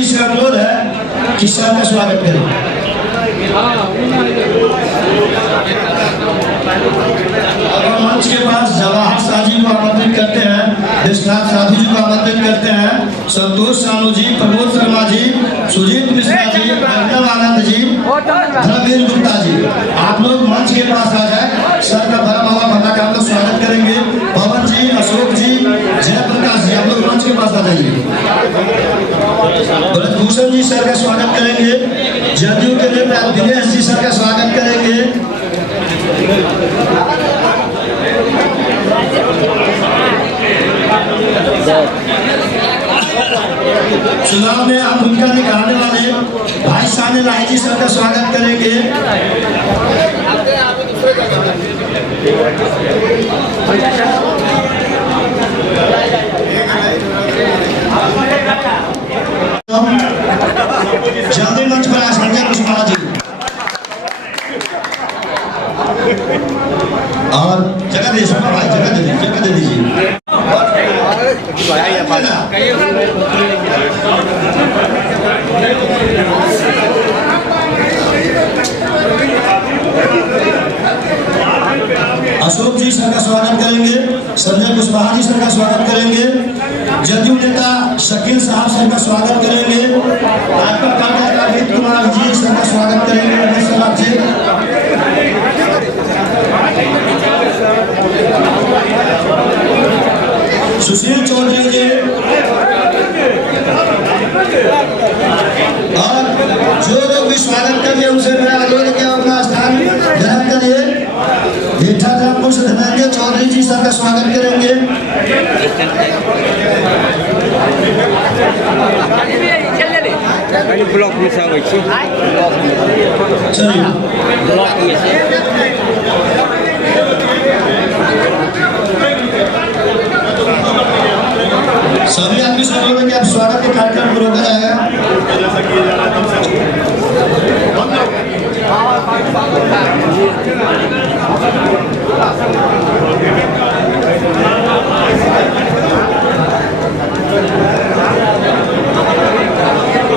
जी से अनुरोध है कि सर का स्वागत करें। अब मंच के पास जवाहर शाह जी को आमंत्रित करते हैं, विश्वनाथ साधु जी को आमंत्रित करते हैं, संतोष सानू जी, प्रमोद शर्मा जी, सुजीत मिश्रा जी, अर्नब आनंद जी, धर्मवीर गुप्ता जी। आप लोग मंच के पास आ जाए, सर का भरा हुआ भला का हम लोग स्वागत करेंगे। पवन जी, अशोक जी, जयप्रकाश जी, आप लोग मंच के पास आ जाइए। ब्रजभूषण जी सर का स्वागत करेंगे। जदयू के नेता दिनेश जी सर का स्वागत करेंगे। चुनाव में आप भूमिका निभाने वाले भाई साने राय जी सर का स्वागत करेंगे। जल्दी मंच पर आए संजय कुशवाहा जी और जगह दीजिए भाई, जगह दे दीजिए। अशोक जी सर का स्वागत करेंगे। संजय कुशवाहा जी सर का स्वागत करेंगे। जदयू नेता शकील साहब सर का स्वागत करेंगे। आपका कार्यकर्ता अमित कुमार जी सर का स्वागत करेंगे। सुशील चौधरी जी और जो लोग भी स्वागत करिए उनसे मेरा अनुरोध है कि अपना स्थान ग्रहण करिए। मीठा रामपुर से धनंजय चौधरी जी सर का स्वागत करेंगे। ब्लॉक में से चलिए ब्लॉक में से सभी आदमी से अनुरोध है कि आप स्वागत के कार्यक्रम को रोका जाएगा।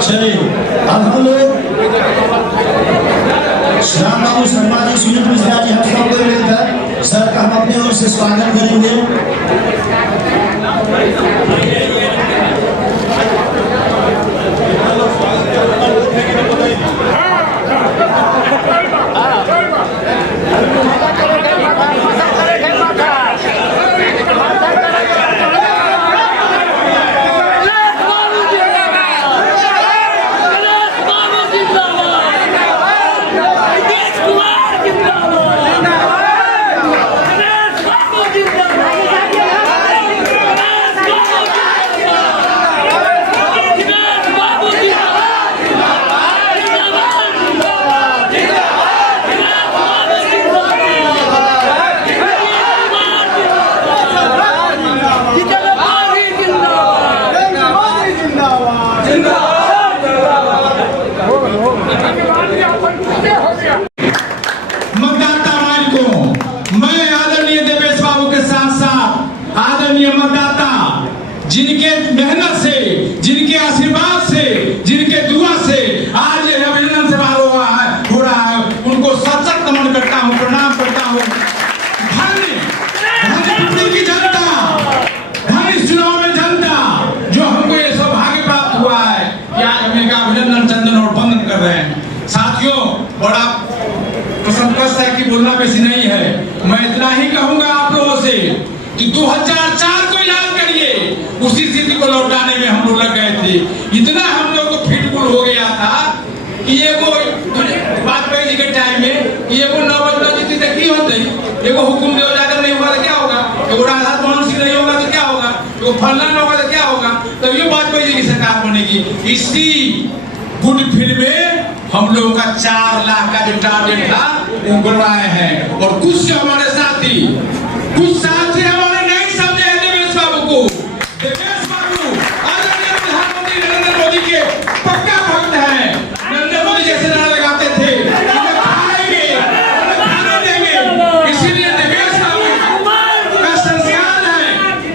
चलिए अब हम लोग श्याम बाबू शर्मा जी, सुनील मिश्रा जी, हम सबको मिलकर सर का हम अपनी ओर से स्वागत करेंगे। मतदाता माई को मैं आदरणीय देवेश बाबू के साथ साथ आदरणीय मतदाता जिनके मेहनत से, जिनके आशीर्वाद से, जिनके दुआ से आज ये अभिनंदन से बाहर हो रहा है, उनको सचक नमन करता हूँ, प्रणाम करता हूँ। धन्य की जनता, धन्य इस चुनाव में जनता जो हमको ये सौभाग्य प्राप्त हुआ है कि आज हम इनका अभिनंदन, चंदन और वंदन कर रहे हैं। साथियों, बड़ा प्रसन्नता है कि बोलना बेसी नहीं है। मैं इतना ही कहूंगा आप लोगों से कि 2004 को याद करिए, उसी स्थिति को लौटाने में हम लोग लग गए थे। इतना हम लोग को फिटफुल हो गया था कि ये को वाजपेयी जी के टाइम में ये को नौबत जीती तो की होती, ये को हुकुम दे जाकर नहीं होगा तो क्या होगा, ये को राधा मोहन सिंह नहीं होगा तो क्या होगा, ये को फलना नहीं होगा तो क्या होगा, तब ये वाजपेयी जी की सरकार बनेगी। इसी गुड फील्ड में हम लोगों का 4 लाख का जो टारगेट था वो बढ़ाए हैं। और कुछ हमारे साथी हमारे नहीं समझे हैं देवेश बाबू को। देवेश बाबू आदरणीय प्रधानमंत्री नरेंद्र मोदी के पक्का भक्त हैं। नरेंद्र मोदी जैसे नारा लगाते थे इसीलिए देवेश बाबू का संस्कार है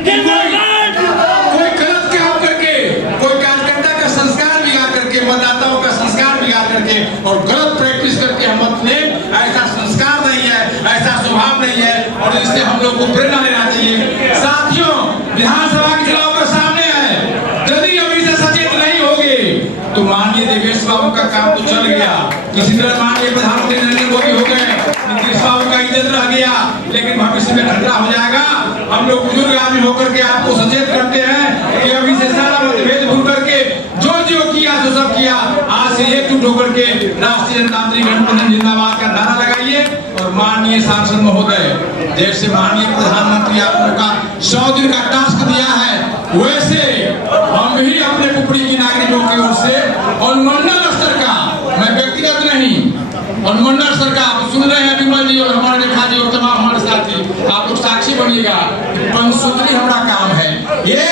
कि कोई गलत काम करके कोई कार्यकर्ता का संस्कार बिगाड़ करके और गलत प्रैक्टिस करके हम अपने ऐसा संस्कार नहीं है, ऐसा स्वभाव नहीं है, और इससे हम लोग को प्रेरणा लेना चाहिए। साथियों, विधानसभा के चुनाव के सामने है, यदि अभी से सचेत नहीं होगे तो माननीय देवेश बाबू का काम तो चल गया, किसी तरह माननीय प्रधानमंत्री नरेंद्र मोदी हो गए, नीतीश बाबू का इज्जत रह गया, लेकिन भविष्य में खतरा हो जाएगा। हम लोग बुजुर्ग आदमी होकर के आपको सचेत करते हैं कि अभी से सारा मतभेद भूल करके जो किया तो सब किया, आज से एकजुट होकर के राष्ट्रीय जनतांत्रिक गठबंधन जिंदाबाद का नारा लगाइए। और माननीय सांसद महोदय, जैसे माननीय प्रधानमंत्री आप लोगों का 100 दिन का टास्क दिया है, वैसे हम भी अपने पुपड़ी की नागरिकों की ओर से अनुमंडल स्तर का, मैं व्यक्तिगत नहीं, अनुमंडल स्तर का, आप सुन रहे हैं विमल जी और हमारे रेखा जी और तमाम हमारे साथी, आप लोग साक्षी बनिएगा, पंचसूत्री हमारा काम है। ये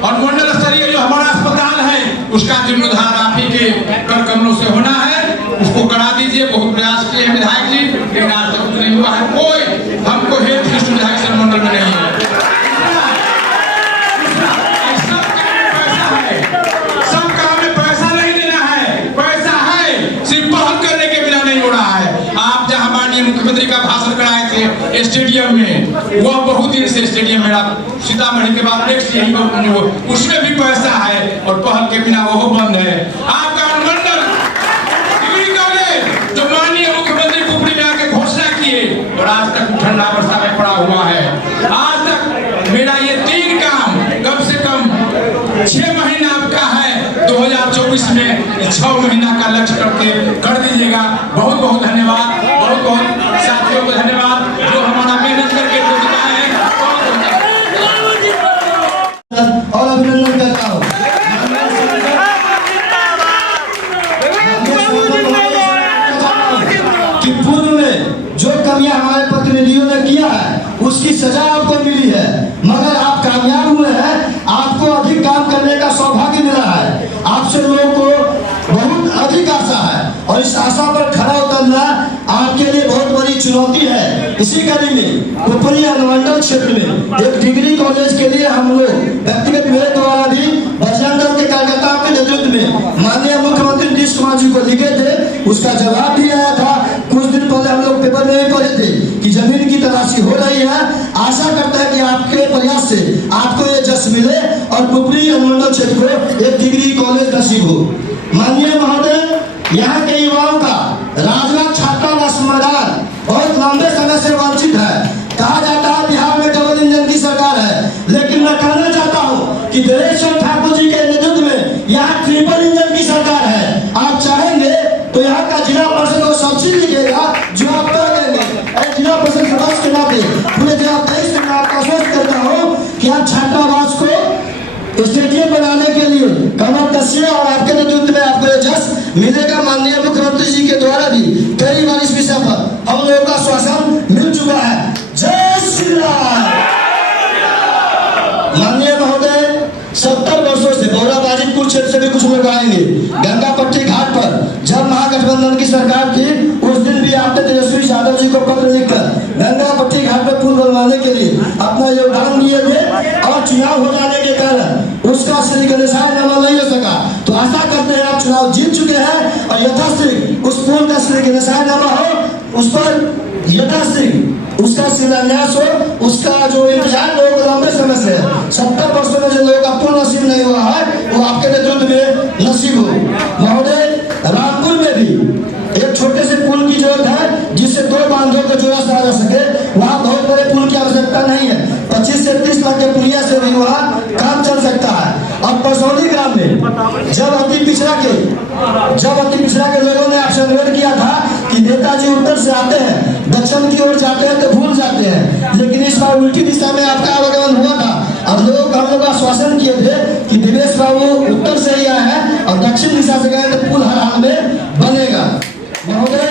अनुमंडल स्तरीय जो हमारा अस्पताल है, उसका जीर्णोद्धार आप ही के कर कमलों से होना है, उसको करा दीजिए। बहुत प्रयास किए हैं विधायक जी, लेकिन आज तक नहीं हुआ है। कोई हमको हेल्थ की सुविधा इस अनुमंडल में नहीं है। सब काम में पैसा नहीं देना है, पैसा है, सिर्फ पहल करने के बिना नहीं हो रहा है। आप जहां माननीय मुख्यमंत्री का भाषण कराए थे स्टेडियम में, वह बहुत दिन से स्टेडियम मेरा सीतामढ़ी के बाद नेक्स्ट यही उसमें भी पैसा है और पहल के बिना वो बंद है। आपका अनुमंडल डिग्री कॉलेज जो माननीय मुख्यमंत्री पुपड़ी में आके घोषणा किए और आज तक ठंडा वर्षा में पड़ा हुआ है। आज तक मेरा ये 3 काम कम से कम 6 महीना आपका है, 2024 में 6 महीना का लक्ष्य करके कर दीजिएगा। बहुत बहुत धन्यवाद, बहुत बहुत साथियों को धन्यवाद जो हमारा मेहनत करके जुटा है। और अभिनंदन करता हूँ कि पूर्व में जो कमियां हमारे प्रतिनिधियों ने किया है उसकी सजा आपको मिली है, मगर आप कामयाब हुए हैं, आपको अधिक काम करने का सौभाग्य मिला है। आपसे लोगों को बहुत अधिक आशा है और इस आशा पर खड़ा उतरना आपके लिए बहुत बड़ी चुनौती है। इसी कड़ी में पुपरी अनुमंडल क्षेत्र में एक डिग्री कॉलेज के लिए हम लोग व्यक्तिगत मेरे द्वारा भी बजरंग दल के कार्यकर्ताओं के नेतृत्व में माननीय मुख्यमंत्री नीतीश कुमार जी को लिखे थे, उसका जवाब भी आया था। कुछ दिन पहले हम लोग पेपर में भी पढ़े थे कि जमीन की तलाशी हो रही है। आशा करता है कि आपके प्रयास से आपको ये जस मिले और पुपरी अनुमंडल क्षेत्र को एक डिग्री कॉलेज नसीब हो। माननीय महोदय, यहाँ के युवाओं का राजनाथ छात्रावास मैदान बहुत लंबे समय से वंचित है। कहा जाता है बिहार में डबल इंजन की सरकार है, लेकिन मैं कहना चाहता हूँ कि देवेश ठाकुर जी के नेतृत्व में यहाँ ट्रिपल इंजन की सरकार है। आप चाहेंगे तो यहाँ का जिला परिषद को सब्सिडी देगा जो आप कर देंगे। जिला परिषद सदस्य के नाते पूरे जवाबदारी से मैं आपका आश्वस्त करता हूँ कि आप छात्रावास को स्टेडियम बनाने के लिए कमर कसिए और आपके नेतृत्व में आपको जस मिलेगा। माननीय मुख्यमंत्री जी के द्वारा भी कई बार इस विषय पर हम लोगों का आश्वासन मिल चुका है। जय श्री राम। माननीय महोदय, 70 वर्षों से बौराबाजीपुर क्षेत्र से भी कुछ लोग आएंगे। गंगा पट्टी घाट पर जब महागठबंधन की सरकार थी उस दिन भी आपने तेजस्वी यादव जी को पत्र लिखकर गंगा पट्टी घाट पर पुल बनवाने के लिए अपना योगदान दिए थे और चुनाव हो जाने के कारण उसका श्री गणेशायनामा नहीं हो सका। तो आशा करते हैं आप चुनाव जीत चुके हैं और यथाशीघ्र उस पुल का श्री गणेशायनामा हो, उस पर यथाशीघ्र उसका शिलान्यास हो। उसका जो इंतजार लोग लंबे समय से 70 वर्षों में जो लोगों का पुल नसीब नहीं हुआ है वो आपके नेतृत्व में नसीब हो। महोदय, रामपुर में भी एक छोटे से पुल की जरूरत है जिससे 2 बांधों को जोड़ा जा सके। वहाँ बहुत बड़े पुल की आवश्यकता नहीं है, 25 से 30 लाख के पुलिया से भी वहाँ काम चल सकता है। और परसौली ग्राम में जब अति पिछड़ा के लोगों ने आपसे अनुरोध किया था कि नेताजी उत्तर से आते हैं दक्षिण की ओर जाते हैं तो भूल जाते हैं, लेकिन इस बार उल्टी दिशा में आपका आवागमन हुआ था। अब लोग हम लोग आश्वासन किए थे कि दिनेश बाबू उत्तर से ही आए हैं और दक्षिण दिशा से गए तो पुल हर हाल में बनेगा। महोदय,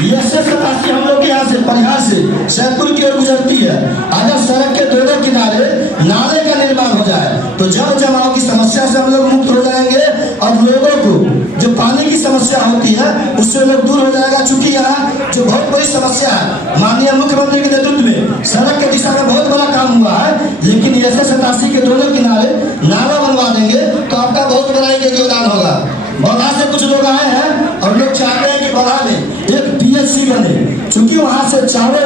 ये 87 हम लोग यहाँ से परिहार से सैदपुर की ओर गुजरती है। अगर सड़क के दोनों किनारे नाले का निर्माण हो जाए तो जल जमाव की समस्या से हम लोग मुक्त हो जाएंगे और लोगों को जो पानी की समस्या होती है उससे लोग दूर हो जाएगा। चूंकि यहाँ जो बहुत बड़ी समस्या है, माननीय मुख्यमंत्री के नेतृत्व में सड़क के दिशा में बहुत बड़ा काम हुआ है, लेकिन ऐसे 87 के दोनों किनारे नाला बनवा देंगे तो आपका बहुत बड़ा एक योगदान होगा। बगहा से कुछ लोग आए हैं और लोग चाहते हैं कि बगहा में एक PSC बने, क्योंकि वहाँ से चारों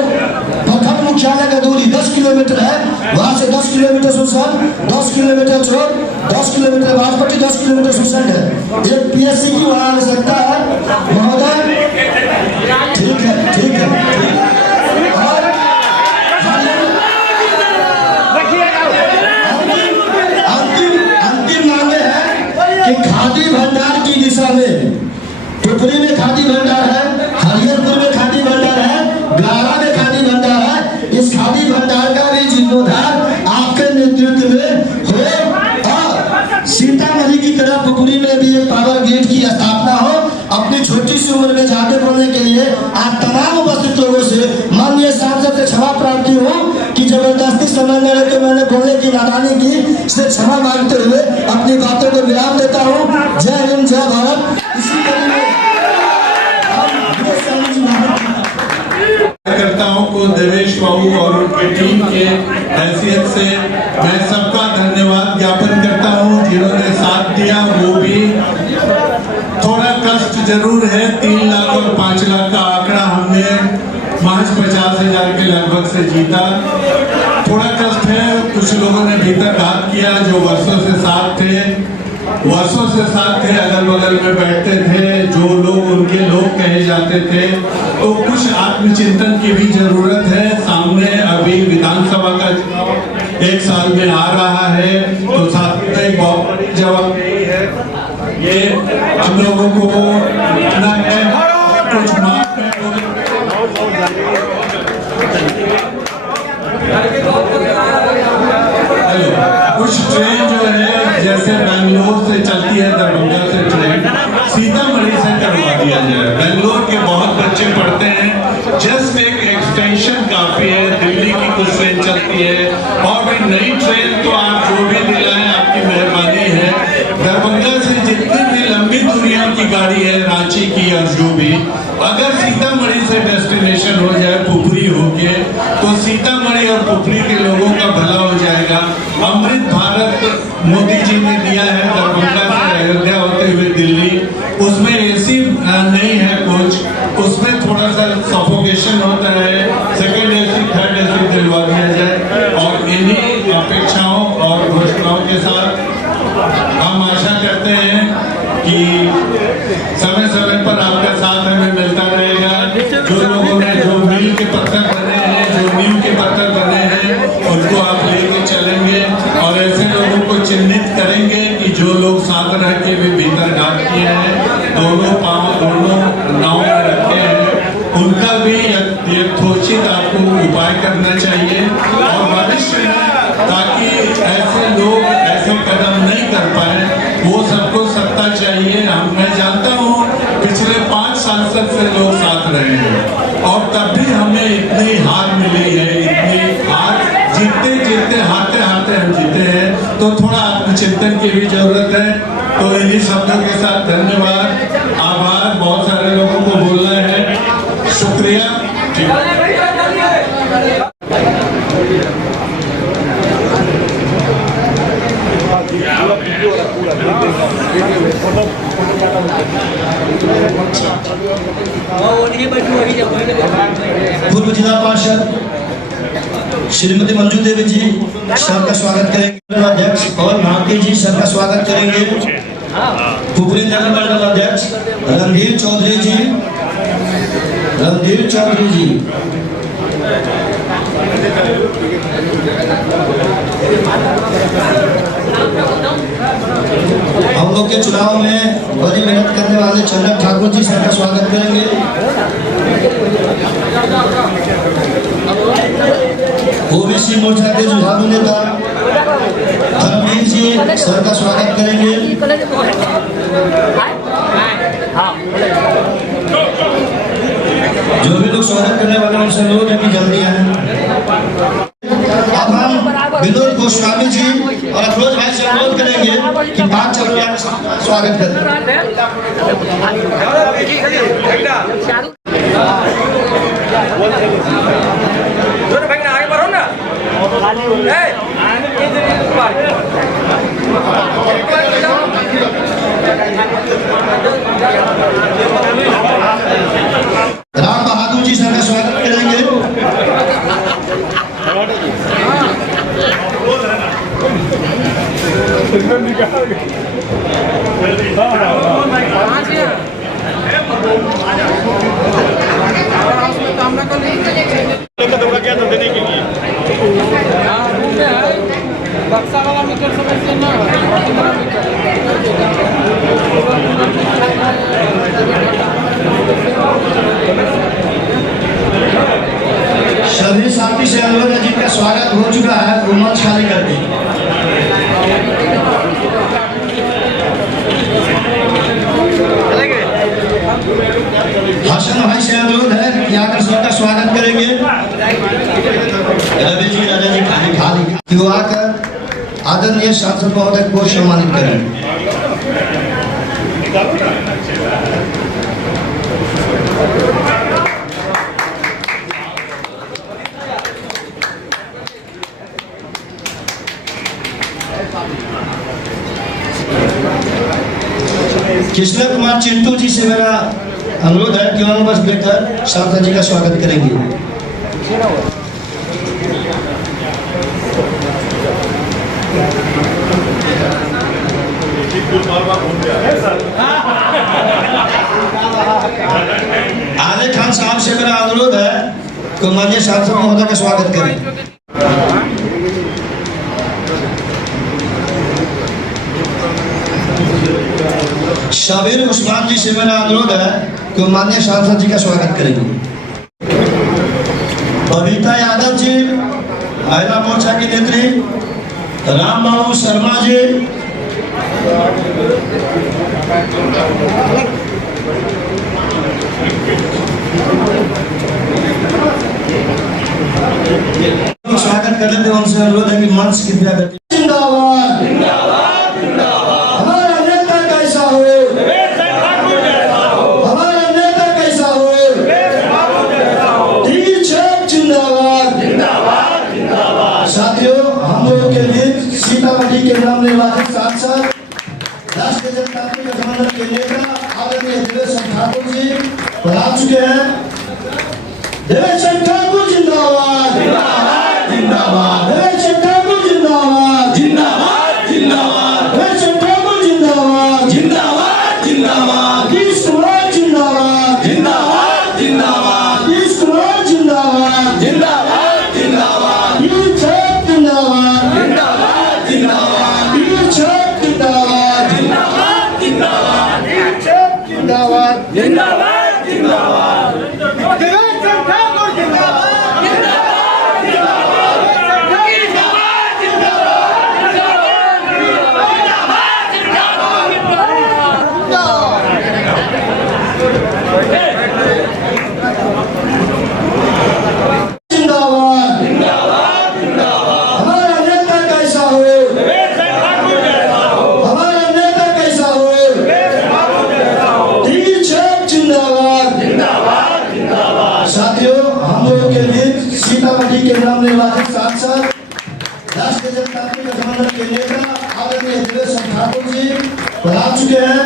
प्रखंड मुख्यालय का दूरी 10 किलोमीटर है। वहाँ से 10 किलोमीटर सुसर, 10 किलोमीटर चोर, 10 किलोमीटर बाजपट्टी, 10 किलोमीटर सुसंड है। एक PSC की वहाँ आवश्यकता है महोदय। ठीक है, ठीक है। और अंतिम मांगे है कि खादी भंडार की दिशा में पुपरी में खादी भंडार है, हरिहरपुर में खादी भंडार है, गारा में खादी भंडार है। इस खादी भंडार का भी जीर्णोद्धार आपके नेतृत्व में हो और सीतामढ़ी की तरह पुपरी में भी एक पावर ग्रिड की स्थापना हो। अपनी छोटी सी उम्र में जाके बोलने के लिए आज तमाम उपस्थित लोगों से माननीय सांसद से क्षमा प्रार्थी हो कि जबरदस्ती समय न लेके मैंने बोलने की नादानी की, से क्षमा मांगते हुए अपनी बातों को विराम देता हूँ। जय हिंद, जय भारत। इसी कार्यकर्ताओं को देवेश बाबू और उनकी टीम के हैसियत से मैं सबका धन्यवाद ज्ञापन करता हूं जिन्होंने साथ दिया। वो भी थोड़ा कष्ट जरूर है, 3 लाख और 5 लाख का आंकड़ा हमने महज 50,000 के लगभग से जीता। थोड़ा कष्ट है, कुछ लोगों ने भीतर घात किया जो वर्षों से साथ थे, अगल बगल में बैठते थे, जो लोग उनके लोग कहे जाते थे। तो कुछ आत्मचिंतन की भी जरूरत है। सामने अभी विधानसभा का चुनाव 1 साल में आ रहा है, तो साथ में एक बहुत बड़ी जवाबदेही है। ये हम लोगों को करना है। कुछ मार्ग में कुछ ट्रेन जो है जैसे बेंगलोर से चलती है, दरभंगा से ट्रेन सीतामढ़ी से करवा दिया जाए। बेंगलोर के बहुत बच्चे पढ़ते हैं, जस्ट एक एक्सटेंशन काफी है। दिल्ली की कुछ ट्रेन चलती है और भी नई ट्रेन तो आप जो भी दिलाएं आपकी मेहरबानी है। दरभंगा से जितनी भी लंबी दूरियों की गाड़ी है, रांची की और जो भी, अगर सीतामढ़ी से डेस्टिनेशन हो जाए पुपरी होके, तो सीतामढ़ी और पुपरी के लोगों का भला हो जाएगा। अमृत भारत मोदी जी ने दिया है दरभंगा से अयोध्या होते हुए दिल्ली, उसमें AC नहीं है कुछ, उसमें थोड़ा सा सफोकेशन होता है। सेकंड AC, थर्ड AC दिलवा दिया जाए। और इन्हीं अपेक्षाओं और घोषणाओं के साथ हम आशा करते हैं कि समय समय पर आपका साथ हमें मिलता रहेगा। जो लोगों ने जो मील के पत्थर बने हैं, जो नींव के पत्थर बने हैं, उनको आप लेके चलेंगे और ऐसे लोगों को चिन्हित करेंगे कि जो लोग साथ रह के भी भीतर घात किए हैं, दोनों पांव दोनों नाव में रखे हैं, उनका भी यथोचित आपको उपाय करना चाहिए और भविष्य में, ताकि ऐसे लोग ऐसे कदम नहीं कर पाए। वो सबको सत्ता चाहिए। मैं जानता हूँ पिछले 5 सांसद से लोग साथ रहे हैं और तब भी हमें इतनी हार मिली है, इतनी हार जीतते हारते हम जीते हैं। तो थोड़ा आत्मचिंतन की भी जरूरत है। तो इन्हीं शब्दों के साथ धन्यवाद, आभार। बहुत सारे लोगों को बोलना है, शुक्रिया। पूर्व जिला पार्षद श्रीमती मंजू देवी जी सर का स्वागत करेंगे। अध्यक्ष और भारती जी सर का स्वागत करेंगे। पुपरी नगर मंडल अध्यक्ष रणधीर चौधरी जी हम लोग के चुनाव में बड़ी मेहनत करने वाले चंद्र ठाकुर जी सर का स्वागत करेंगे। ओबीसी मोर्चा के जुझारू नेता धर्मवीर जी सर का स्वागत करेंगे। जो भी लोग स्वागत करने वाले उनसे लोग कि जल्दी आए। अब हम विनोद गोस्वामी जी और अफरोज भाई से अनुरोध करेंगे कि 5 चरणों में स्वागत करें। आगे बढ़ो ना। बक्सा वाला मीटर समझते ना सभी साथी से अनुरोध है जिनका स्वागत हो चुका है वो मंच खाली कर दी। हसन भाई से अनुरोध है कि आकर सबका स्वागत करेंगे। रवि जी राजा जी खाली क्यों आकर आदरणीय सांसद महोदय को सम्मानित करें। कृष्ण कुमार चिंटू जी से मेरा अनुरोध है कि उन्होंने बस लेकर सांसद जी का स्वागत करेंगे। आले खान साहब से मेरा अनुरोध है कि माननीय सांसद महोदय का स्वागत करें। शबीर उस्मान जी से मेरा अनुरोध है कि माननीय सांसद जी का स्वागत करेंगे। बबीता यादव जी महिला मोर्चा की नेत्री, राम बाबू शर्मा जी, स्वागत करने थे उनसे अनुरोध है कि मंच कृपया करते। जिंदाबाद जिंदाबाद जिंदाबाद। हमारा नेता कैसा हो, हमारा नेता कैसा हो, जिंदाबाद जिंदाबाद जिंदाबाद। साथियों, हम लोगों के बीच सीतामढ़ी के नाम निर्वाचित सांसद राष्ट्रीय जनता पार्टी गठबंधन के नेता आदरणीय देवेश ठाकुर जी आ चुके हैं। देवेश ठाकुर जिंदाबाद जिंदाबाद जिंदाबाद। देवेश ठाकुर जिंदाबाद जिंदाबाद जिंदाबाद। देवेश ठाकुर जिंदाबाद जिंदाबाद जिंदाबाद। कृष्ण कुमार जिंदाबाद जिंदाबाद जिंदाबाद। कृष्ण कुमार जिंदाबाद जिंदाबाद जिंदाबाद। जिंदाबाद जिंदाबाद जिंदाबाद। जिंदाबाद जिंदाबाद जिंदाबाद जिंदाबाद। सीतामढ़ी के नाम निर्वाचित सांसद राष्ट्रीय जनता पार्टी गठबंधन के नेता आदरणीय देवेश ठाकुर जी आ चुके हैं।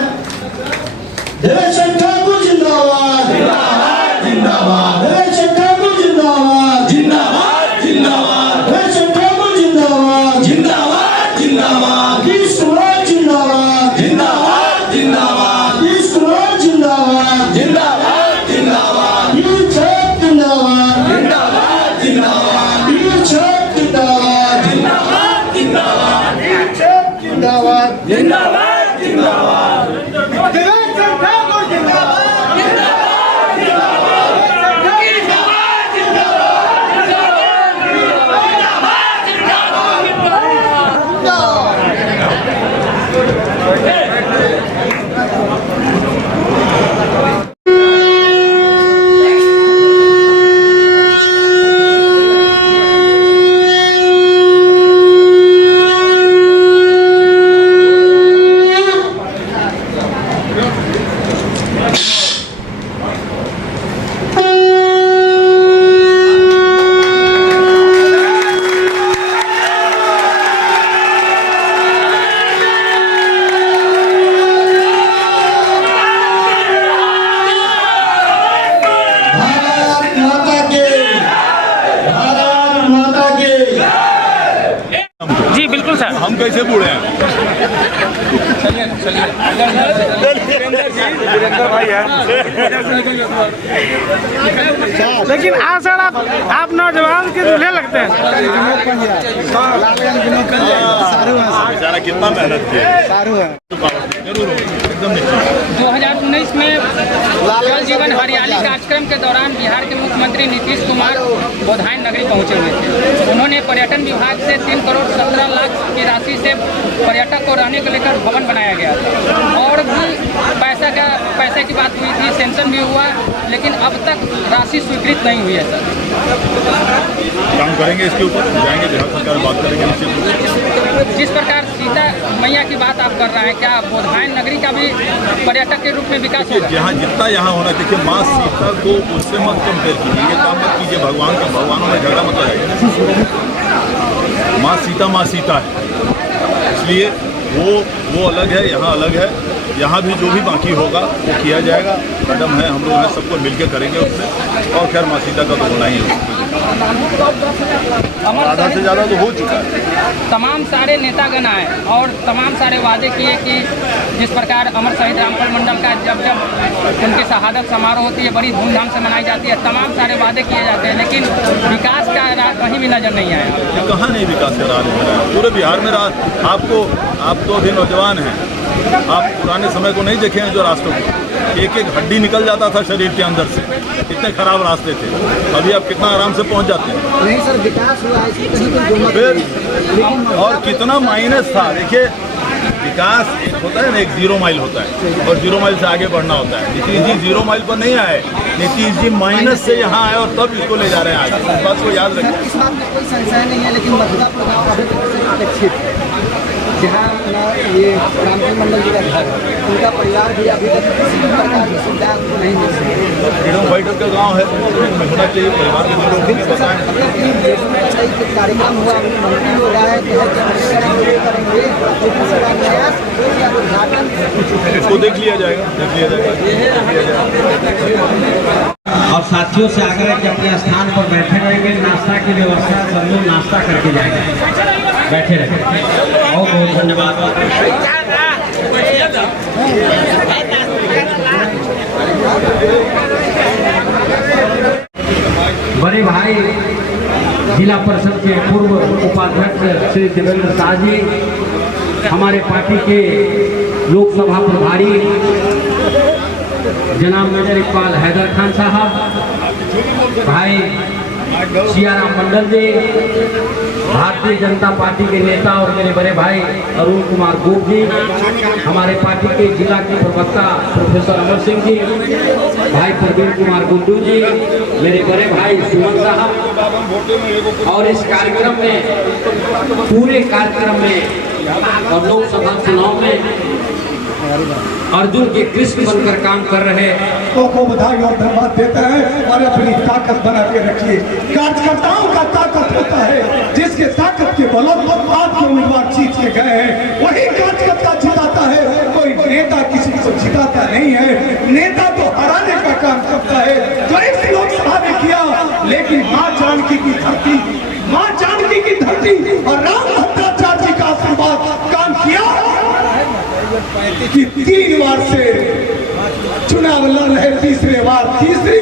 देवेश ठाकुर जिंदाबाद जिंदाबाद जिंदाबाद। देवेश ठाकुर जिंदाबाद जिंदाबाद जिंदाबाद। देवेश ठाकुर जिंदाबाद जिंदाबाद जिंदाबाद। कृष्ण कुमार जिंदाबाद जिंदाबाद जिंदाबाद। कृष्ण कुमार जिंदाबाद जिंदाबाद जिंदाबाद। जिंदाबाद जिंदाबाद जिंदाबाद जिंदाबाद जिंदाबाद। देवेश ठाकुर जिंदाबाद जिंदाबाद जिंदाबाद। जी बिल्कुल सर। हम कैसे बूढ़े हैं? चलिए चलिए लेकिन आज सर आप नौजवान के दूल्हे लगते हैं। बेचारा कितना मेहनत किया। 2019 में जल जीवन हरियाली कार्यक्रम के दौरान बिहार के मुख्यमंत्री नीतीश कुमार बौधायन नगरी पहुंचे हुए थे। उन्होंने पर्यटन विभाग से 3 करोड़ 17 लाख की राशि से पर्यटक को रहने को लेकर भवन बनाया गया था और भी पैसे की बात हुई थी, सेंक्शन भी हुआ, लेकिन अब तक राशि स्वीकृत नहीं हुई है सर। काम करेंगे इसके ऊपर, जाएंगे बिहार सरकार में बात करेंगे निश्चित रूप से। जिस प्रकार सीता मैया की बात आप कर रहे हैं, क्या बौधायन नगरी का भी पर्यटक के रूप में विकास होगा? जहाँ जितना यहाँ होना, देखिए माँ सीता को उससे मत कंपेयर कीजिए, ये काम मत कीजिए भगवान का, भगवानों में झगड़ा मत लगाइए। माँ सीता है, इसलिए वो अलग है, यहाँ अलग है। यहाँ भी जो भी बाकी होगा वो किया जाएगा। मैडम है, हम लोग हैं, सबको मिलकर करेंगे उसमें। और खैर माँ सीता का तो होना ही है, आधा से ज़्यादा तो हो चुका है। तमाम सारे नेतागण आए और तमाम सारे वादे किए कि जिस प्रकार अमर शहीद रामफल मंडल का जब उनकी शहादत समारोह होती है, बड़ी धूमधाम से मनाई जाती है, तमाम सारे वादे किए जाते हैं, लेकिन विकास का कहीं भी नजर नहीं आया। कहाँ नहीं विकास का राज हो रहा है पूरे बिहार में। आप तो अभी नौजवान हैं, आप पुराने समय को नहीं देखे हैं जो रास्तों को एक हड्डी निकल जाता था शरीर के अंदर से, कितने खराब रास्ते थे। अभी आप कितना आराम से पहुंच जाते हैं। नहीं सर, विकास हुआ है फिर और कितना माइनस था। देखिए विकास होता है ना, एक 0 माइल होता है और 0 माइल से आगे बढ़ना होता है। नीतीश जी 0 माइल पर नहीं आए, नीतीश जी माइनस से यहाँ आए और तब इसको ले जा रहे हैं आगे। इस बात को याद रखें। इस बात में कोई संशय नहीं है, लेकिन मतदाता प्रभाव अभी तक से अपेक्षित है। जहाँ अपना ये रामफल मंडल जी का घर है, उनका परिवार भी अभी तक किसी भी प्रकार की सुविधा नहीं मिल सकी। फ्रीडम फाइटर का गांव है, होना चाहिए परिवार के लोग भी बताएं। मतलब कि देशों में कई कार्यक्रम हुआ, मंत्री हो रहा है, करेंगे उद्घाटन, इसको देख लिया जाएगा। और साथियों से आग्रह कि अपने स्थान पर बैठे रहेंगे। नाश्ता की व्यवस्था, सब लोग नाश्ता करके जाएंगे, बैठे रहेंगे। बहुत बहुत धन्यवाद। बड़े भाई जिला परिषद के पूर्व उपाध्यक्ष श्री देवेंद्र शाह जी, हमारे पार्टी के लोकसभा प्रभारी जनाब मेजर इकबाल हैदर खान साहब, भाई सियाराम मंडल जी, भारतीय जनता पार्टी के नेता और मेरे बड़े भाई अरुण कुमार गोप जी, हमारे पार्टी के जिला के प्रवक्ता प्रोफेसर अमर सिंह जी, भाई प्रवीण कुमार गुड्डू जी, मेरे बड़े भाई सुमन साहब। और इस कार्यक्रम में, पूरे कार्यक्रम में और लोकसभा चुनाव में अर्जुन के कृष्ण बनकर काम कर रहे को बधाई और धन्यवाद देता है और अपनी ताकत बना के रखिए। कार्यकर्ताओं का ताकत होता है, जिसके ताकत के बल पर आपके उम्मीदवार जीत के गए हैं, वही कार्यकर्ता जिताता है। कोई नेता किसी को जिताता नहीं है, नेता तो हराने का काम करता है, जो इस लोकसभा ने किया। लेकिन माँ जानकी की धरती, माँ जानकी की धरती और राम भद्राचार्य जी का आशीर्वाद काम किया कि 3 बार से चुनाव लड़ रहे, तीसरी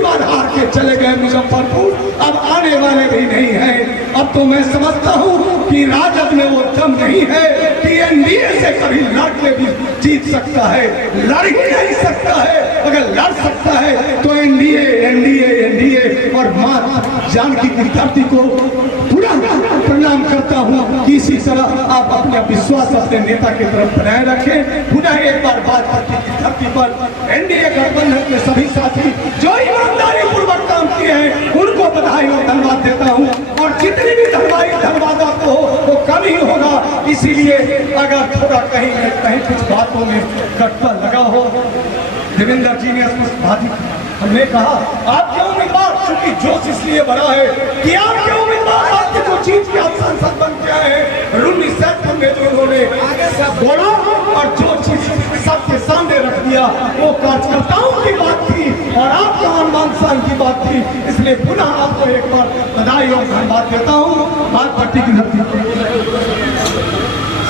बार हार के चले गए मुजफ्फरपुर। अब आने वाले भी नहीं है। अब तो मैं समझता हूँ कि राजद में वो दम नहीं है कि एनडीए से कभी लड़ के भी जीत सकता है। लड़ ही नहीं सकता है, अगर लड़ सकता है तो एनडीए और मां जानकी की धरती को पूरा प्रणाम करता हूँ कि इसी तरह आप अपना विश्वास अपने नेता की तरफ बनाए रखें। पुनः एक बार बात करती की धरती पर एनडीए गठबंधन के सभी साथी जो ईमानदारी पूर्वक काम किए हैं, उनको बधाई और धन्यवाद देता हूँ। और जितनी भी धन्यवाद आपको हो वो कम ही होगा। इसीलिए अगर थोड़ा कहीं न कहीं कुछ बातों में कटवा लगा हो, देवेंद्र जी ने हमने कहा आपके उम्मीदवार, चूंकि जोश इसलिए बड़ा है कि आपके उम्मीदवार आपके जो चीज के आप सांसद बन के आए हैं, रूनी सेक्टर में जो उन्होंने बोला और जो चीज सबके सामने रख दिया, वो कार्यकर्ताओं की बात थी और आपका अनुमान शान की बात थी। इसलिए पुनः आपको एक बार बधाई और धन्यवाद देता हूँ। बात पार्टी की धरती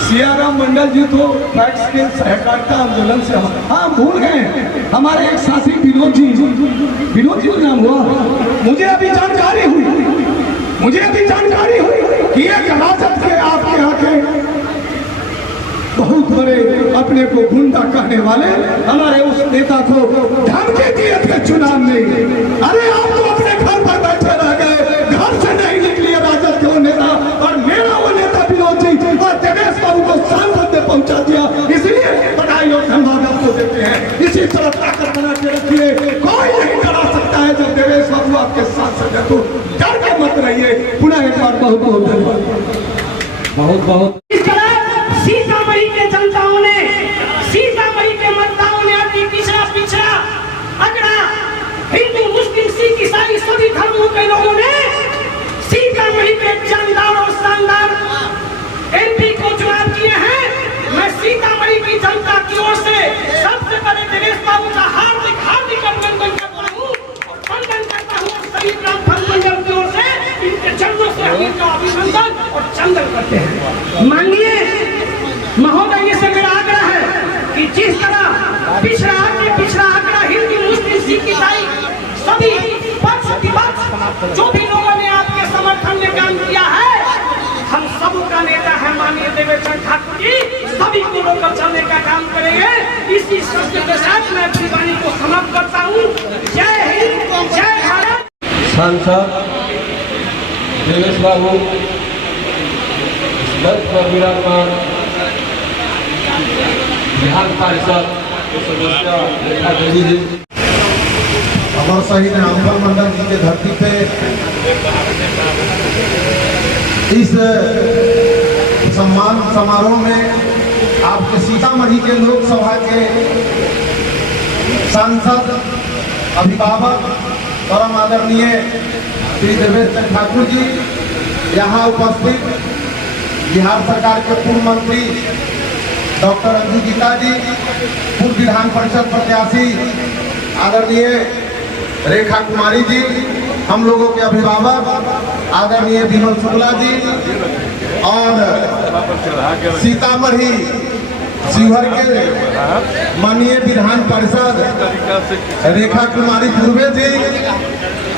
सियाराम मंडल जी तो पैक्स के सहकारिता आंदोलन से हाँ भूल गए। हमारे एक साथी विनोद जी नाम हुआ, मुझे अभी जानकारी हुई कि एक राजद के आपके यहाँ के बहुत बड़े अपने को गुंडा कहने वाले हमारे उस नेता को धमकी दिए थे चुनाव में। अरे आप तो अपने घर पर बैठे रह गए, घर से नहीं निकलिए राजद के वो नेता, और मेरा वो नेता विनोद जी और देवेश बाबू को सांसद में पहुंचा दिया। इसलिए बधाई और धन्यवाद आपको देते हैं। इसी तरह ताकत बना के रखिए, कोई नहीं करा सकता है जब देवेश बाबू आपके सांसद है, तो डर के मत रहिए। पुनः एक बार बहुत बहुत धन्यवाद। बहुत सीतामढ़ी के जनताओं ने, सीतामढ़ी के मतदाताओं ने अति पिछड़ा अगड़ा हिंदू मुस्लिम सिख ईसाई सभी धर्मों के लोगों ने सीतामढ़ी के जानदार और शानदार एमपी को चुनाव किए हैं। मैं सीतामढ़ी की जनता की ओर से सबसे पहले देवेश बाबू का हार्दिक अभिनंदन करता हूँ और वंदन करता हूँ। सभी ग्राम पंचायत की ओर से इनके चरणों से हम इनका अभिनंदन और चंदन करते हैं। माननीय महोदय, ये से मेरा आग्रह है कि जिस तरह पिछड़ा आंकड़ा हिंदू मुस्लिम सिख ईसाई सभी पक्ष विपक्ष जो भी लोगों ने आपके समर्थन में काम किया है, हम सब का नेता है माननीय देवेश चंद्र ठाकुर जी, सभी को लेकर चलने का काम करेंगे। इसी शब्द के साथ मैं अपनी वाणी को समाप्त करता हूँ। जय हिंद, जय भारत। सांसद देवेश बाबू दर्ज पर विराजमान बिहार पार्षद रेखा देवी जी, अमर शहीद रामफल मंडल जी के धरती पे इस सम्मान समारोह में आपके सीतामढ़ी के लोकसभा के सांसद, अभिभावक, परम आदरणीय श्री देवेश चंद्र ठाकुर जी, यहाँ उपस्थित बिहार सरकार के पूर्व मंत्री डॉक्टर अंजू गीता जी, पूर्व विधान परिषद प्रत्याशी आदरणीय रेखा कुमारी जी, हम लोगों के अभिभावक आदरणीय विमल शुक्ला जी, और सीतामढ़ी शिवहर के माननीय विधान परिषद रेखा कुमारी पूर्वे जी,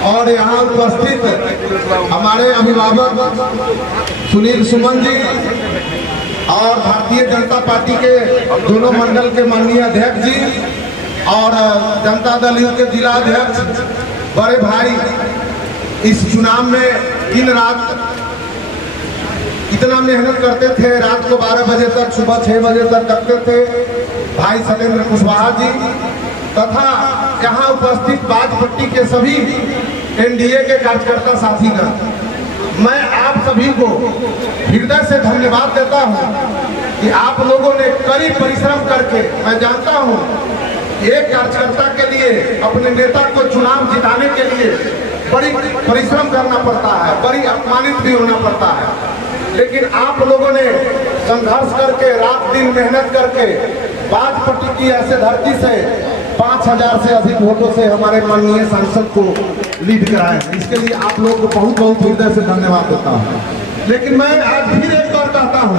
और यहाँ उपस्थित हमारे अभिभावक सुनील सुमन जी, और भारतीय जनता पार्टी के दोनों मंडल के माननीय अध्यक्ष जी, और जनता दल यू के जिला अध्यक्ष बड़े भाई, इस चुनाव में दिन रात इतना मेहनत करते थे, रात को 12 बजे तक, सुबह 6 बजे तक करते थे भाई शैलेंद्र कुशवाहा जी, तथा यहाँ उपस्थित बाजपट्टी के सभी एनडीए के कार्यकर्ता साथीगण। मैं आप सभी को हृदय से धन्यवाद देता हूं कि आप लोगों ने कड़ी परिश्रम करके, मैं जानता हूं एक कार्यकर्ता के लिए, अपने नेता को चुनाव जिताने के लिए बड़ी परिश्रम करना पड़ता है, बड़ी अपमानित भी होना पड़ता है, लेकिन आप लोगों ने संघर्ष करके, रात दिन मेहनत करके बाजपट्टी की ऐसे धरती से 5000 से अधिक वोटों से हमारे माननीय सांसद को लीड कराए। इसके लिए आप लोगों को बहुत बहुत हृदय से धन्यवाद देता हूँ। लेकिन मैं आज फिर एक बार कहता हूँ,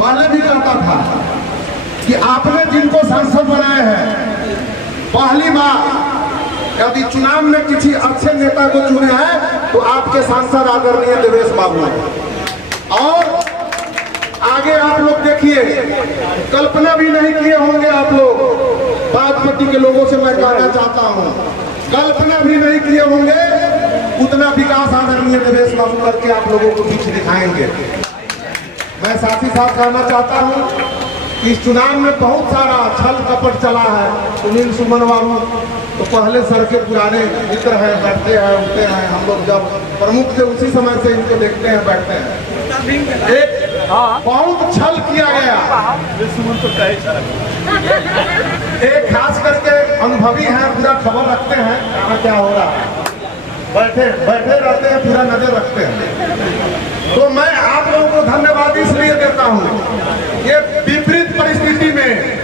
पहले भी कहता था कि आपने जिनको सांसद बनाए हैं, पहली बार यदि चुनाव में किसी अच्छे नेता को चुने हैं तो आपके सांसद आदरणीय देवेश बाबू हैं। और आगे आप लोग देखिए, कल्पना भी नहीं किए होंगे आप लोग, बागपट्टी के लोगों से मैं कहना चाहता हूं, कल्पना भी नहीं किए होंगे उतना विकास आदरणीय देवेश बाबू करके आप लोगों को बीच दिखाएंगे। मैं साथ ही साथ कहना चाहता हूं कि इस चुनाव में बहुत सारा छल कपट चला है। सुनील सुमन बाबू तो पहले सर के पुराने मित्र हैं, बैठते हैं उठते हैं, हम लोग जब प्रमुख थे उसी समय से इनको देखते हैं, बैठते हैं। एक बहुत छल किया गया, एक खास करके अनुभवी हैं, पूरा खबर रखते हैं कहाँ क्या हो रहा है, बैठे रहते हैं, पूरा नजर रखते हैं। तो मैं आप लोगों को धन्यवाद इसलिए देता हूँ, ये विपरीत परिस्थिति में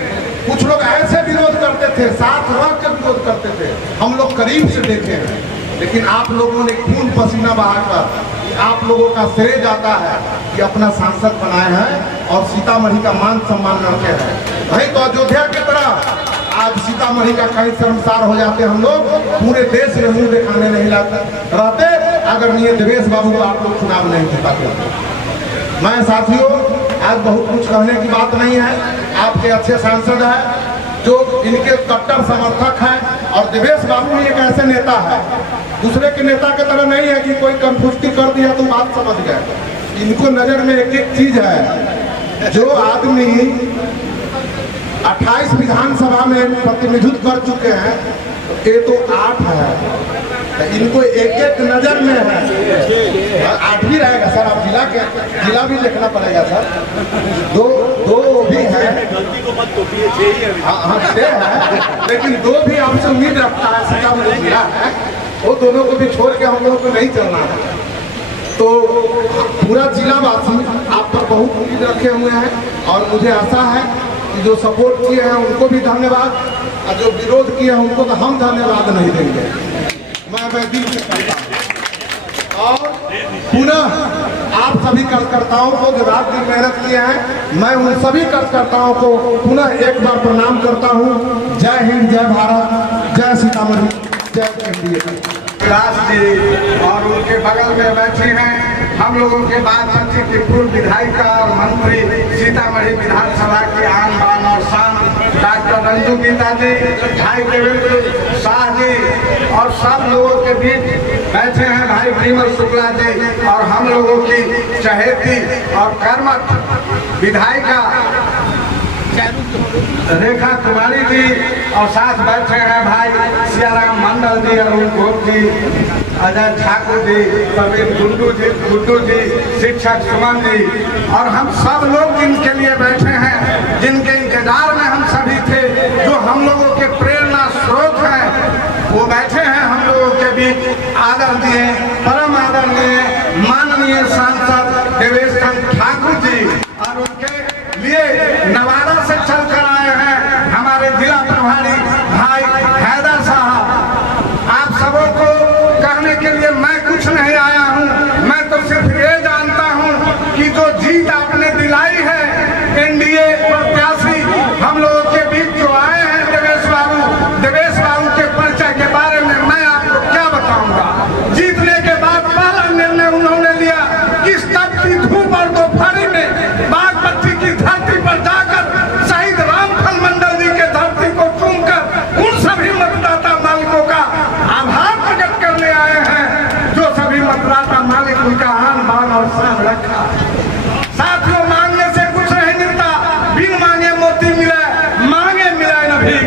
कुछ लोग ऐसे विरोध करते थे, साथ रह के विरोध करते थे, हम लोग करीब से देखे हैं, लेकिन आप लोगों ने खून पसीना बहाकर आप लोगों का श्रेय जाता है कि अपना सांसद बनाए हैं और सीतामढ़ी का मान सम्मान लड़के हैं। नहीं तो अयोध्या की तरह आज सीतामढ़ी का कहीं शर्मसार हो जाते हम लोग, पूरे देश में मुंह दिखाने नहीं रहते अगर नहीं देवेश बाबू को आप लोग चुनाव नहीं जिताते। मैं साथियों आज बहुत कुछ कहने की बात नहीं है, आपके अच्छे सांसद हैं जो इनके कट्टर समर्थक हैं और देवेश बाबू भी एक ऐसे नेता है, दूसरे के नेता की तरह नहीं है कि कोई कंफ्यूजती कर दिया तो बात समझ गए। इनको नजर में एक एक चीज है, जो आदमी 28 विधानसभा में प्रतिनिधित्व कर चुके हैं, ये तो 8 है, इनको एक एक नजर में है। 8 भी रहेगा सर, आप जिला भी लिखना पड़ेगा सर। दो भी है, हाँ 6 है, लेकिन 2 भी आपसे उम्मीद रखता है, सीतामढ़ी जिला है, वो दोनों को भी छोड़ के हम लोगों को नहीं चलना है। तो पूरा जिला वासी आप पर बहुत उम्मीद रखे हुए हैं और मुझे आशा है कि जो सपोर्ट किए हैं उनको भी धन्यवाद और जो विरोध किए हैं उनको तो हम धन्यवाद नहीं देंगे। मैं दिल से कहता हूँ और पुनः आप सभी कार्यकर्ताओं को जो रात दिन मेहनत किए हैं, मैं उन सभी कार्यकर्ताओं को पुनः एक बार प्रणाम करता हूँ। जय हिंद, जय भारत, जय सीतामढ़ी, जय एनडीए। विलास जी और उनके बगल में बैठे हैं हम लोगों के बागमती की पूर्व विधायिका और मंत्री, सीतामढ़ी विधानसभा की आन बान और शान डॉक्टर रंजू गीता जी, भाई देवेंद्र शाह जी और सब लोगों के बीच बैठे हैं भाई विमल शुक्ला जी और हम लोगों की चहेती और कर्मठ विधायिका रेखा कुमारी जी और साथ बैठे हैं भाई सियाराम मंडल जी, अरुण घोष जी, अजय ठाकुर जी, प्रवीण गुड्डू जी, शिक्षक सुमन जी और हम सब लोग जिनके लिए बैठे हैं, जिनके इंतजार में हम सभी थे, जो हम लोगों के प्रेरणा स्रोत हैं, वो बैठे हैं हम लोगों के बीच। आदरणीय परम आदरणीय माननीय सांसद देवेश चंद्र ठाकुर जी और उनके लिए नवादा से चल कर आए हैं हमारे जिला प्रभारी भाई हैदर साहब। आप सबों को कहने के लिए मैं कुछ नहीं आया हूं, मैं तो सिर्फ ये जानता हूं कि जो जीत आपने दिलाई है एनडीए प्रत्याशी हम लोगों के बीच जो आए हैं देवेश बाबू के परिचय के बारे में मैं आपको क्या बताऊंगा। जीतने के बाद पहला निर्णय उन्होंने लिया कि इस तपती धूप और दोपहरी में बागमती की धरती पर जाकर शहीद रामफल मंडल जी के धरती को चूमकर उन सभी मतदाता मालिकों का आभार प्रकट करने आए हैं जो सभी मतदाता मालिक उनका आन बान और शान रखा। साथियों, मांगने से कुछ नहीं मिलता, बिन मांगे मोती मिले, मांगे मिले न भीख।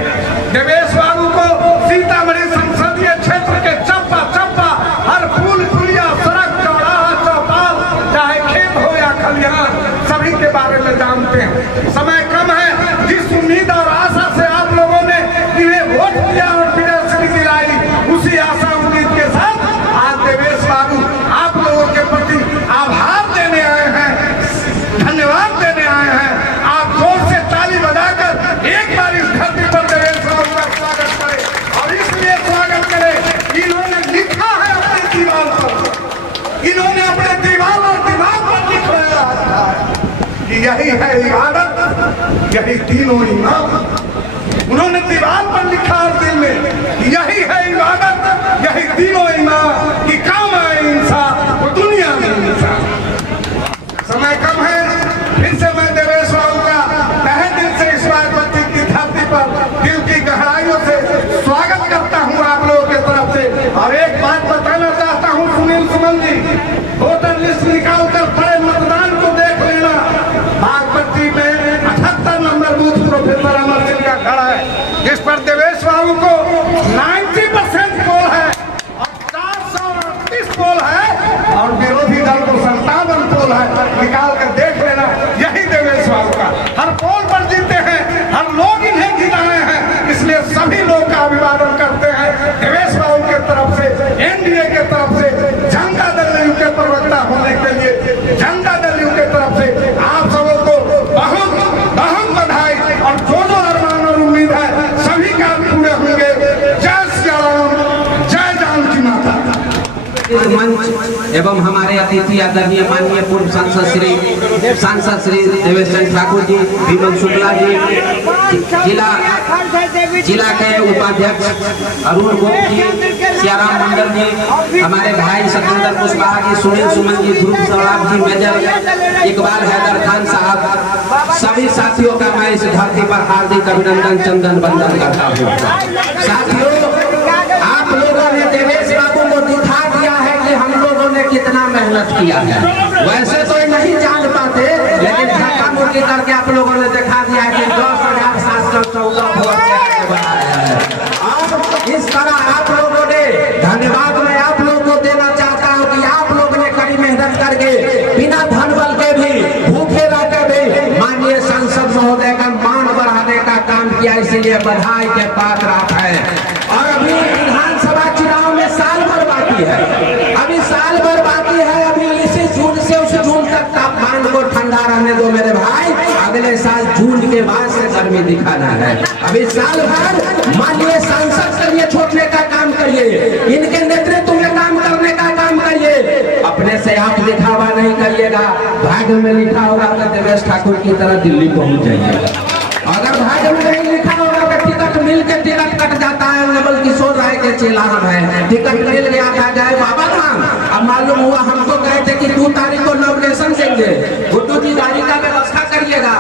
देवेश बाबू को सीतामढ़ी संसदीय क्षेत्र के चप्पा चप्पा हर पुल पुलिया सड़क चौराहा चौपाल चाहे खेत हो या खलिहान सभी के बारे में जानते हैं। समय कम है, जिस उम्मीद और आशा से आप लोगों ने इन्हें वोट दिया और विजय दिलाई, उसी आशा उम्मीद के साथ आज देवेश बाबू आप लोगों के प्रति आभार देने आए हैं, धन्यवाद देने आए हैं। आप जोर से ताली बजाकर एक बार इस धरती पर देवेश बाबू का स्वागत करें और इसलिए स्वागत करें, इन्होंने लिखा है अपनी दीवार पर, इन्होंने अपने दीवार और दिमाग पर लिखवाया कि यही है इबादत, यही तीनों ईमान। उन्होंने दीवार पर लिखा और दिल में यही है इबादत, यही तीनों ईमान कि काम आए इंसान वो दुनिया में इंसान। समय कम है, फिर से मैं देवेश बाबू का तहे दिल से इस बागमती की धरती पर दिल की गहराइयों से स्वागत करता हूं आप लोगों की तरफ से। और एक बात बताना चाहता हूं सुनील सुमन जी, वोटर लिस्ट निकाल कर बड़े मतदान को देख लेना। बागमती में 78 number booth professor Amar Singh का खड़ा है, जिस पर देवेश बाबू को 90% पोल है और 438 पोल है और विरोधी दल को 57 पोल है। निकाल कर देख लेना, यही देवेश बाबू का हर पोल पर जीते हैं, हर लोग इन्हें जिताए हैं, इसलिए सभी लोग का अभिवादन करते हैं। देवेश बाबू के तरफ से, एनडीए के तरफ से, जनता दल यू के प्रवक्ता होने के लिए जनता दल यू के तरफ से आप सबों को बहुत बहुत बधाई और जो अरमान और उम्मीद है सभी काम पूरे होंगे। जय श्री राम, जय जानकी माता। मंच एवं हमारे अतिथि आदरणीय माननीय पूर्व सांसद श्री देवेश चंद्र ठाकुर जी, विमल शुक्ला जी, जिला के उपाध्यक्ष अरुण गोप जी, सियाराम मंडल जी, हमारे भाई सतेंद्र कुशवाहा जी, सुनील सुमन जी, ध्रुव सौराब जी, मेजर इकबाल हैदर खान साहब, सभी साथियों का मैं इस धरती पर हार्दिक अभिनंदन चंदन वंदन करता हूँ। साथियों, आप लोगों ने देवेश बाबू को दिखा दिया है कि हम लोगों ने कितना मेहनत किया है। वैसे तो नहीं जान पाते, लेकिन धक्का मुक्की करके आप लोगों ने दिखा दिया है कि 10,714 वोट से आगे बढ़ाया है। और इस तरह आप लोगों ने, धन्यवाद मैं आप लोगों को देना चाहता हूँ कि आप लोगों ने कड़ी मेहनत करके बिना धन बल के भी, भूखे रहकर भी माननीय सांसद महोदय का मान बढ़ाने का काम किया, इसलिए बधाई के पात्र आप हैं। और अभी विधानसभा चुनाव में साल भर बाकी है, अभी साल भर बाकी है। अभी इसी जून से उस जून तक तापमान को ठंडा रहने दो मेरे भाई, अगले साल जून के बाद से गर्मी दिखाना है। अभी साल भर माननीय सांसद के लिए छोड़ने का काम करिए, इनके नेतृत्व में काम करने का काम करिए। अपने से आप दिखावा नहीं करिएगा। भाग्य में लिखा होगा तो देवेश ठाकुर की तरह दिल्ली पहुंच जाइएगा। अगर भाग्य में नहीं लिखा होगा तो टिकट मिल के टिकट कट जाता है। नवल किशोर राय के चेला हम है, टिकट मिल गया था, गए बाबा धाम। अब मालूम हुआ, हमको कहे थे कि 2 तारीख को नॉमिनेशन देंगे, गुड्डू जी गाड़ी का व्यवस्था करिएगा।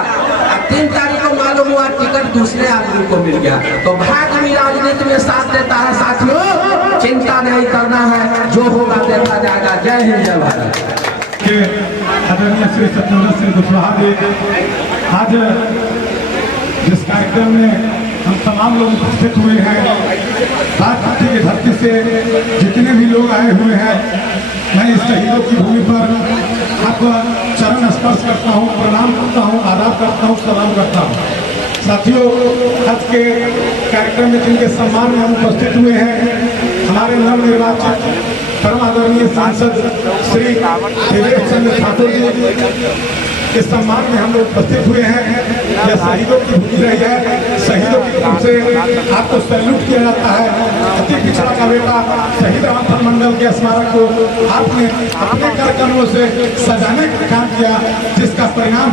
3 तारीख को मालूम हुआ टिकट दूसरे आदमी को मिल गया। तो भाग्य भी राजनीति में साथ देता है। साथियों, चिंता नहीं करना है, जो होगा देखा जाएगा। जय हिंद, जय भारत। आदरणीय श्री सत्येंद्र सिंह कुशवाहा जी, आज जिस कार्यक्रम में हम तमाम लोग उपस्थित हुए हैं, राजनीति की धरती से जितने भी लोग आए हुए हैं, मैं इस शहीदों की भूमि पर आपका चरण स्पर्श करता हूँ, प्रणाम करता हूँ, आदाब करता हूँ, सलाम करता हूँ। साथियों, आज के कार्यक्रम में जिनके सम्मान में हम उपस्थित हुए हैं, हमारे नवनिर्वाचित परम आदरणीय सांसद श्री देवेश चंद्र ठाकुर जी के सम्मान में हम लोग उपस्थित हुए हैं। यह शहीदों की भूमि रही है, शहीदों की तरफ से आपको सैल्यूट किया जाता है। अति पिछड़ा का बेटा शहीद रामफल मंडल के स्मारक को आपने अपने कार्यक्रमों से सजाने का काम किया, जिसका परिणाम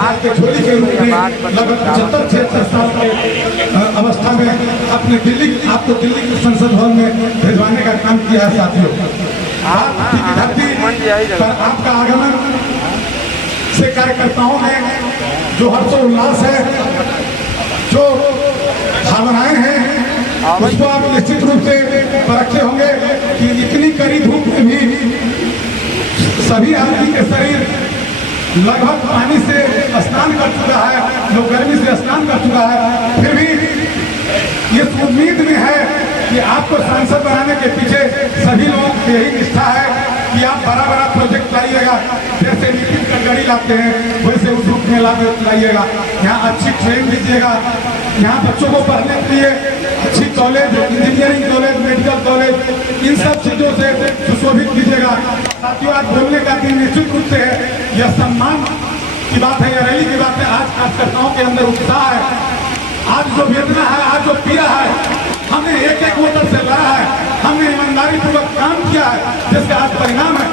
आपके झोली के रूप में लगभग 75-76 साल के अवस्था में आपको दिल्ली के संसद भवन में भिजवाने का काम किया है। साथियों, धरती पर आपका आगमन से कार्यकर्ताओं में जो हर्षोल्लास है, जो भावनाएं हैं, उसको आप निश्चित रूप से परखे होंगे कि इतनी कड़ी धूप में भी सभी आदमी के शरीर लगभग पानी से स्नान कर चुका है, लोग गर्मी से स्नान कर चुका है, फिर भी इस उम्मीद में है कि आपको सांसद बनाने के पीछे सभी लोगों की यही निष्ठा है कि आप बड़ा बड़ा प्रोजेक्ट लाइएगा। जैसे नितिन गडकरी लाते हैं, वैसे उस रूप में लाइएगा। यहाँ अच्छी ट्रेन दीजिएगा, यहाँ बच्चों को पढ़ने के लिए अच्छी college, engineering college, medical college, इन सब चीजों से सुशोभित कीजिएगा। साथियों, आज बोलने का दिन निश्चित रूप से है, यह सम्मान की बात है, यह रैली की बात है। आज कार्यकर्ताओं के अंदर उत्साह है, आज जो वेदना है, आज जो पीड़ा है, हमने एक वोटर से लड़ा है, हमने ईमानदारी पूर्वक काम किया है, जिसका आज परिणाम है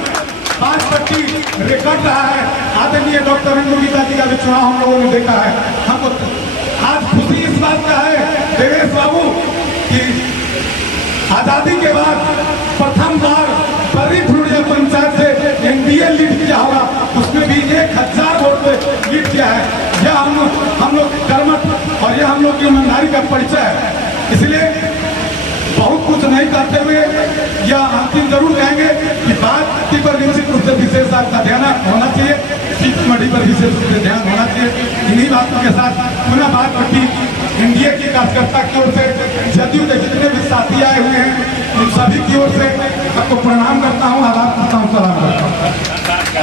5 पट्टी रिकॉर्ड रहा है। आदरणीय डॉक्टर इंदु गीता जी का भी चुनाव हम लोगों ने देखा है। हमको आज खुशी इस बात का है देवेश बाबू कि आजादी के बाद प्रथम बार बड़ी फ्लूडिया पंचायत से एनडीए लीड किया होगा, उसमें भी 1000 वोट पे लीड किया है। यह हम लोग कर्मठ और यह हम लोग की ईमानदारी का परिचय है। इसलिए बहुत कुछ नहीं करते हुए यह अंतिम जरूर कहेंगे कि बात पर निश्चित रूप से विशेष आपका ध्यान होना चाहिए, सीतामढ़ी पर विशेष रूप से ध्यान होना चाहिए। इन्हीं बातों के साथ पुनः बात करती एनडीए की कार्यकर्ता की ओर से, जदयू के जितने भी साथी आए हुए हैं, उन सभी की ओर से आपको प्रणाम करता हूँ, आभार करता हूँ, सलाम करता हूँ।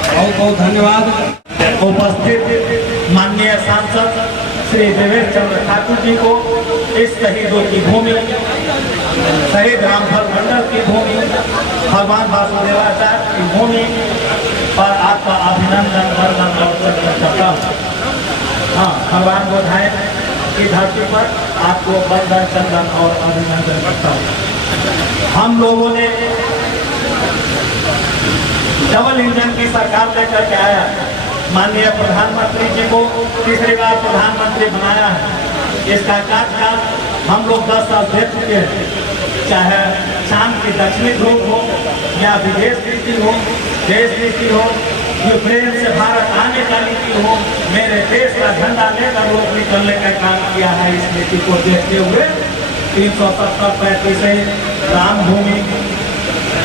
बहुत बहुत धन्यवाद। उपस्थित माननीय सांसद श्री देवेश चंद्र ठाकुर जी को इस शहीदों की भूमि, शहीद रामफल मंडल की भूमि, भगवान वासुदेवाचार्य की भूमि पर आपका अभिनंदन वंदन और चंदन करता हूँ। हाँ, भगवान बोधायन की धरती पर आपको वंदन चंदन और अभिनंदन करता हूँ। हम लोगों ने डबल इंजन की सरकार लेकर के आया। माननीय प्रधानमंत्री जी को तीसरी बार प्रधानमंत्री बनाया है। इसका कार्यकाल हम लोग 10 साल दे चुके हैं। चाहे शाम की दक्षिणी ध्रुव हो या विदेश नीति हो, देश नीति हो, यूक्रेन से भारत आने का नीति हो, मेरे देश का झंडा लेकर लोग निकलने का काम किया है। इस नीति को देखते हुए 370-35 राम भूमि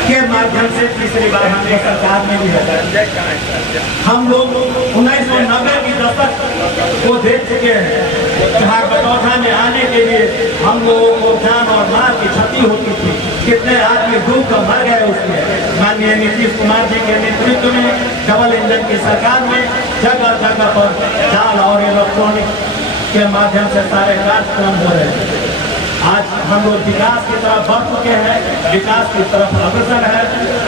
के माध्यम से तीसरी बार हमारे सरकार में भी है। हम लोग 1990 की दशक को देख चुके हैं, जहाँ कटौठा में आने के लिए हम लोगों को जान और माल की क्षति होती थी। कितने आदमी डूब कर मर गए उसमें। माननीय नीतीश कुमार जी के नेतृत्व में डबल इंजन की सरकार में जगह जगह पर जाल और इलेक्ट्रॉनिक के माध्यम से सारे कार्यक्रम हो रहे हैं। आज हम लोग विकास की तरफ बढ़ चुके हैं, विकास की तरफ अग्रसर है।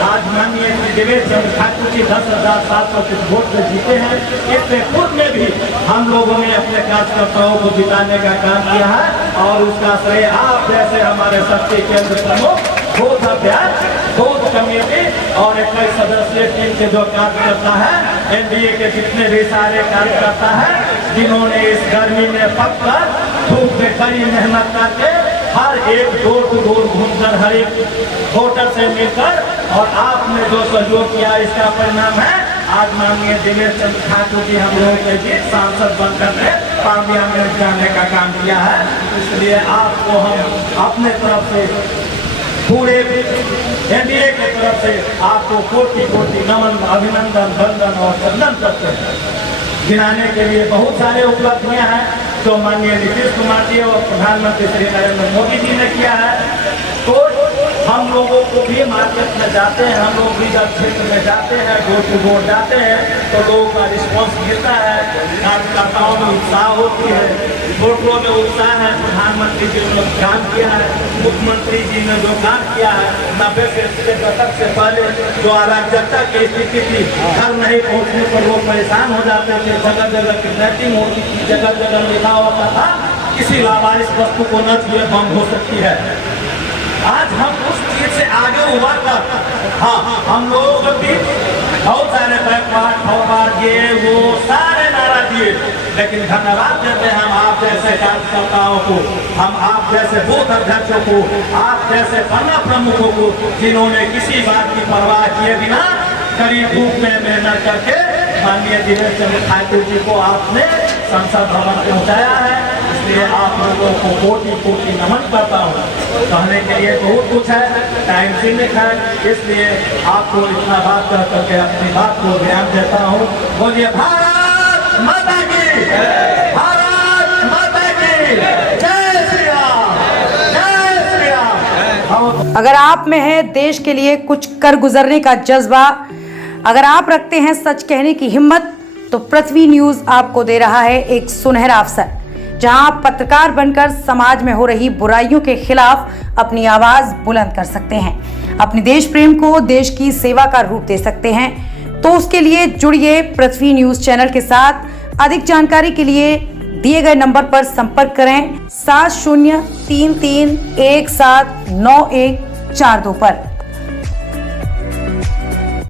आज माननीय देवेश चंद्र ठाकुर जी 10,700 कुछ वोट से जीते हैं। इससे पूर्व में भी हम लोगों ने अपने कार्यकर्ताओं को जिताने का काम किया है और उसका श्रेय आप जैसे हमारे शक्ति केंद्र प्रमुख, बूथ अध्यक्ष, बूथ कमेटी और 21 सदस्यीय टीम के जो कार्यकर्ता है, एनडीए के जितने भी सारे कार्यकर्ता है, जिन्होंने इस गर्मी में पककर धूप में कड़ी मेहनत करके हर एक डोर टू डोर घूमकर हर एक वोटर से मिलकर और आपने जो सहयोग किया, इसका परिणाम है आज माननीय दिनेश चंद्र ठाकुर जी हम लोगों के बीच सांसद बनकर के पार्लियामेंट जाने का काम किया है। इसलिए आपको हम अपने तरफ से पूरे एनडीए की तरफ से आपको कोटि कोटि नमन, अभिनंदन, वंदन और चंदन करते हैं। गिनाने के लिए बहुत सारे उपलब्धियां हैं जो माननीय नीतीश कुमार जी और प्रधानमंत्री श्री नरेंद्र मोदी जी ने किया है। तो हम लोगों को भी मार्केट में जाते हैं, हम लोग भी जब क्षेत्र में जाते हैं, डोर टू डोर जाते हैं तो लोगों का रिस्पॉन्स मिलता है, कार्यकर्ताओं में उत्साह होती है, वोटरों में उत्साह है। प्रधानमंत्री जी ने काम किया है, मुख्यमंत्री जी ने जो काम किया है, 90 के दशक से पहले जो अराजकता की स्थिति थी, घर नहीं पहुँचने पर लोग परेशान हो जाते थे, जगह जगह किडनैपिंग होती थी, जगह जगह लिखा होता था किसी लावारिस वस्तु को न छुए बम हो सकती है। आज हम उस चीज से आगे उभर कर, हाँ, हम लोगों के बीच बहुत सारे बैकवर्ड फॉरवर्ड ये वो सारे नारा दिए, लेकिन धन्यवाद देते हैं हम आप जैसे कार्यकर्ताओं को, हम आप जैसे बूथ अध्यक्षों को, आप जैसे पन्ना प्रमुखों को, जिन्होंने किसी बात की परवाह किए बिना करीब धूप में मेहनत करके माननीय दिनेश चंद्र ठाकुर जी को आपने संसद भवन पहुँचाया है। इसलिए आप लोगों को कोटि कोटि नमन करता हूँ। कहने के लिए बहुत कुछ है, टाइम सीमित है, इसलिए आपको इतना बात कर करके अपनी बात को ध्यान देता हूँ। बोलिए भारत माता की, भारत माता की, जय श्री राम, जय श्री राम। अगर आप में है देश के लिए कुछ कर गुजरने का जज्बा, अगर आप रखते हैं सच कहने की हिम्मत, तो पृथ्वी न्यूज आपको दे रहा है एक सुनहरा अवसर, जहां आप पत्रकार बनकर समाज में हो रही बुराइयों के खिलाफ अपनी आवाज बुलंद कर सकते हैं, अपने देश प्रेम को देश की सेवा का रूप दे सकते हैं। तो उसके लिए जुड़िए पृथ्वी न्यूज चैनल के साथ। अधिक जानकारी के लिए दिए गए नंबर पर संपर्क करें 7033179142 पर।